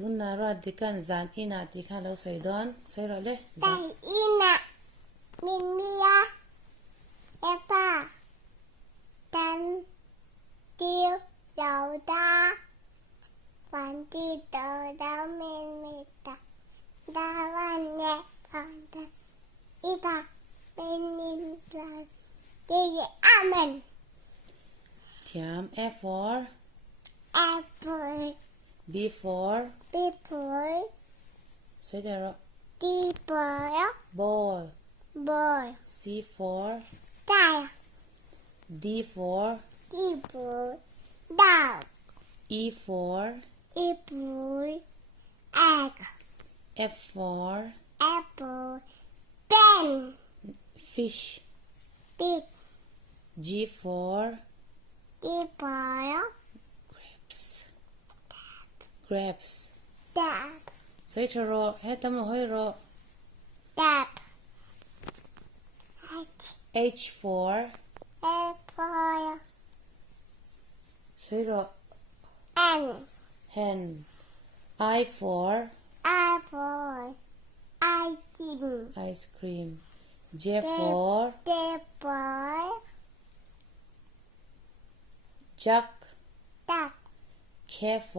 tunna ro dikan Zaninah ti kha lo sai don sai ro le Zaninah min mia Eva tan tiêu dầu đaวันที่เติร์ดาวเมนมิตาดาวันเนฟังเตอีตาเป็นมินลาดีอาเมน Thiam F for apple B for before sai de ro deeper ball boy C for die D for deeper dog E for apple egg F for apple pen fish big G for deeper grapes dab sai tha ro he tam lo hoi ro dab H for apple sai ro and hen I for apple ice cream J for table jug duck K for